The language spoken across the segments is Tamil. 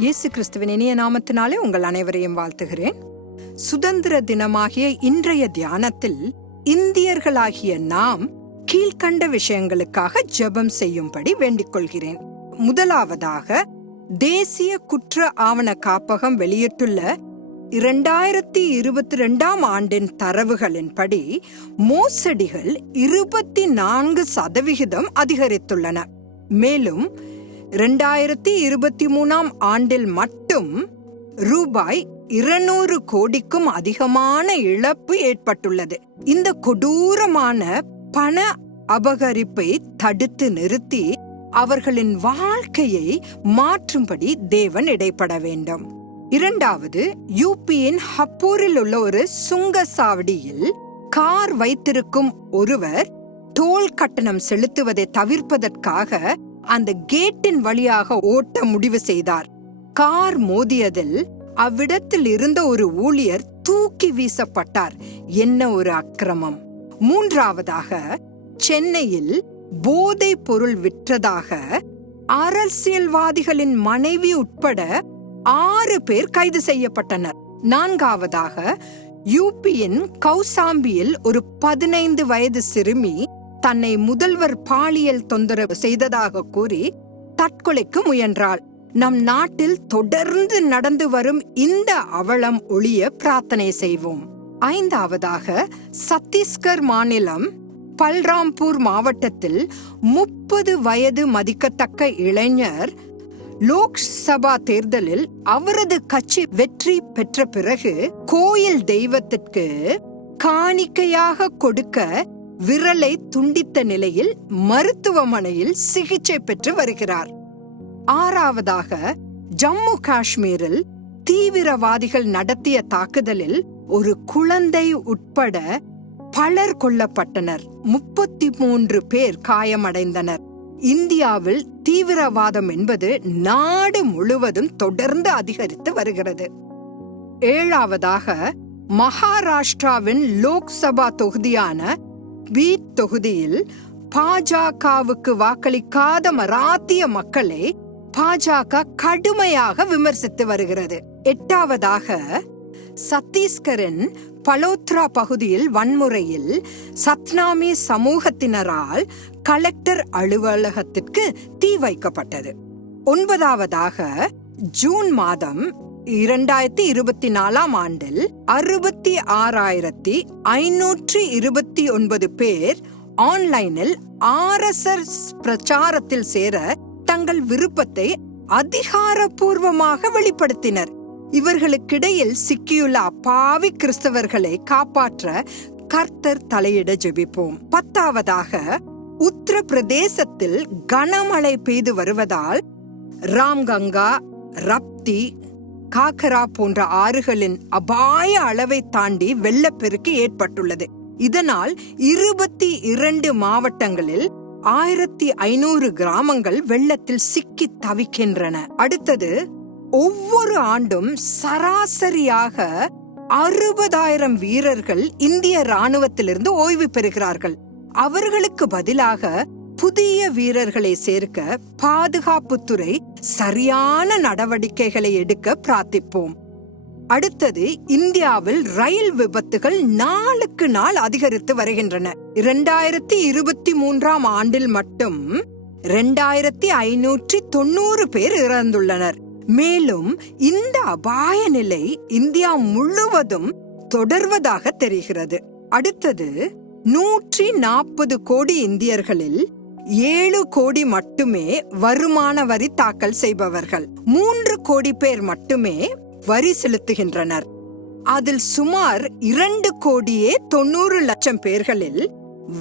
இயேசு கிறிஸ்துவின் இனிய நாமத்தினாலே உங்கள் அனைவரையும் வாழ்த்துகிறேன். சுதந்திர தினமாகிய இன்றைய தியானத்தில் இந்தியர்களாகிய நாம் கீழ்க்கண்ட விஷயங்களுக்காக ஜெபம் செய்யும்படி வேண்டிக் கொள்கிறேன் முதலாவதாக தேசிய குற்ற ஆவண காப்பகம் வெளியிட்டுள்ள இரண்டாயிரத்தி இருபத்தி ரெண்டாம் ஆண்டின் தரவுகளின்படி மோசடிகள் இருபத்தி நான்கு சதவிகிதம் அதிகரித்துள்ளன. மேலும் இரண்டாயிரத்தி இருபத்தி மூணாம் ஆண்டில் மட்டும் ரூபாய் இருநூறு கோடிக்கும் அதிகமான இழப்பு ஏற்பட்டுள்ளது. இந்த கொடூரமான பண அபகரிப்பை தடுத்து நிறுத்தி அவர்களின் வாழ்க்கையை மாற்றும்படி தேவன் இடைப்பட வேண்டும். இரண்டாவது யூபியின் ஹப்பூரில் உள்ள ஒரு சுங்க சாவடியில் கார் வைத்திருக்கும் ஒருவர் டோல் கட்டணம் செலுத்துவதை தவிர்ப்பதற்காக அந்த கேட்டின் வழியாக ஓட்ட முடிவு செய்தார். கார் மோதியதில் அவ்விடத்தில் இருந்த ஒரு ஊழியர் தூக்கி வீசப்பட்டார். என்ன ஒரு அக்கிரமம். மூன்றாவதாக சென்னையில் போதை பொருள் விற்றதாக அரசியல்வாதிகளின் மனைவி உட்பட ஆறு பேர் கைது செய்யப்பட்டனர். நான்காவதாக யூபியின் கௌசாம்பியில் ஒரு பதினைந்து வயது சிறுமி தன்னை முதல்வர் பாலியல் தொந்தரவு செய்ததாக கூறி தற்கொலைக்கு முயன்றாள். நம் நாட்டில் தொடர்ந்து நடந்து வரும் இந்த அவலம் ஒளிய பிரார்த்தனை செய்வோம். ஐந்தாவதாக சத்தீஸ்கர் மாநிலம் பல்ராம்பூர் மாவட்டத்தில் முப்பது வயது மதிக்கத்தக்க இளைஞர் லோக்சபா தேர்தலில் அவரது கட்சி வெற்றி பெற்ற பிறகு கோயில் தெய்வத்திற்கு காணிக்கையாக கொடுக்க விரலை துண்டித்த நிலையில் மருத்துவமனையில் சிகிச்சை பெற்று வருகிறார். ஆறாவதாக ஜம்மு காஷ்மீரில் தீவிரவாதிகள் நடத்திய தாக்குதலில் ஒரு குழந்தை உட்பட பலர் கொல்லப்பட்டனர். முப்பத்தி மூன்று பேர் காயமடைந்தனர். இந்தியாவில் தீவிரவாதம் என்பது நாடு முழுவதும் தொடர்ந்து அதிகரித்து வருகிறது. ஏழாவதாக மகாராஷ்டிராவின் லோக்சபா தொகுதியான பீட் தொகுதியில் பாஜகவுக்கு வாக்களிக்காத மராத்திய மக்களை பாஜக கடுமையாக விமர்சித்து வருகிறது. எட்டாவதாக சத்தீஸ்கரின் பலோத்ரா பகுதியில் வன்முறையில் சத்னாமி சமூகத்தினரால் கலெக்டர் அலுவலகத்திற்கு தீ வைக்கப்பட்டது. ஒன்பதாவதாக ஜூன் மாதம் இரண்டாயிரத்தி இருபத்தி நாலாம் ஆண்டில் அறுபத்தி ஆறாயிரத்தி ஐநூற்றி இருபத்தி ஒன்பது பேர் ஆன்லைனில் ஆர்எஸ்எஸ் பிரச்சாரத்தில் சேர தங்கள் விருப்பத்தை அதிகாரப்பூர்வமாக வெளிப்படுத்தினர். இவர்களுக்கிடையில் சிக்கியுள்ள அப்பாவி கிறிஸ்தவர்களை காப்பாற்ற கர்த்தர் தலையிட ஜெபிப்போம். பத்தாவதாக உத்தரப்பிரதேசத்தில் கனமழை பெய்து வருவதால் ராம்கங்கா ரப்தி காக்கரா போன்ற ஆறுகளின் அபாய அளவை தாண்டி வெள்ளப்பெருக்கு ஏற்பட்டுள்ளது. இதனால் இருபத்தி இரண்டு மாவட்டங்களில் ஆயிரத்தி ஐநூறு கிராமங்கள் வெள்ளத்தில் சிக்கி தவிக்கின்றன. அடுத்தது ஒவ்வொரு ஆண்டும் சராசரியாக அறுபதாயிரம் வீரர்கள் இந்திய ராணுவத்திலிருந்து ஓய்வு பெறுகிறார்கள். அவர்களுக்கு பதிலாக புதிய வீரர்களை சேர்க்க பாதுகாப்புத்துறை சரியான நடவடிக்கைகளை எடுக்க பிரார்த்திப்போம். அடுத்தது இந்தியாவில் ரயில் விபத்துகள் நாளுக்கு நாள் அதிகரித்து வருகின்றன. இரண்டாயிரத்தி இருபத்தி மூன்றாம் ஆண்டில் மட்டும் இரண்டாயிரத்தி ஐநூற்றி தொண்ணூறு பேர் இறந்துள்ளனர். மேலும் இந்த அபாய நிலை இந்தியா முழுவதும் தொடர்வதாக தெரிகிறது. அடுத்தது நூற்றி நாற்பது கோடி இந்தியர்களில் ஏழு கோடி மட்டுமே வருமான வரி தாக்கல் செய்பவர்கள். மூன்று கோடி பேர் மட்டுமே வரி செலுத்துகின்றனர். அதில் சுமார் இரண்டு கோடியே தொண்ணூறு லட்சம் பேர்களில்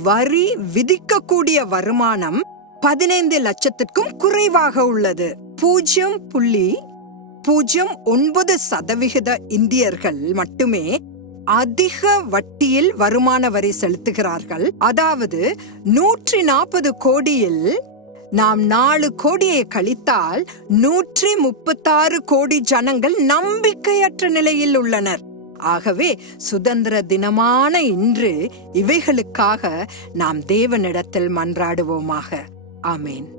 வரி விதிக்கக்கூடிய வருமானம் பதினைந்து லட்சத்திற்கும் குறைவாக உள்ளது. பூஜ்ஜியம் புள்ளி பூஜ்ஜியம் ஒன்பது சதவிகித இந்தியர்கள் மட்டுமே அதிக வட்டியில் வருமான வரி செலுத்துகிறார்கள். அதாவது நூற்றி நாற்பது கோடியில் நாம் நாலு கோடியை கழித்தால் நூற்றி முப்பத்தாறு கோடி ஜனங்கள் நம்பிக்கையற்ற நிலையில் உள்ளனர். ஆகவே சுதந்திர தினமான இன்று இவைகளுக்காக நாம் தேவனிடத்தில் மன்றாடுவோமாக. ஆமேன்.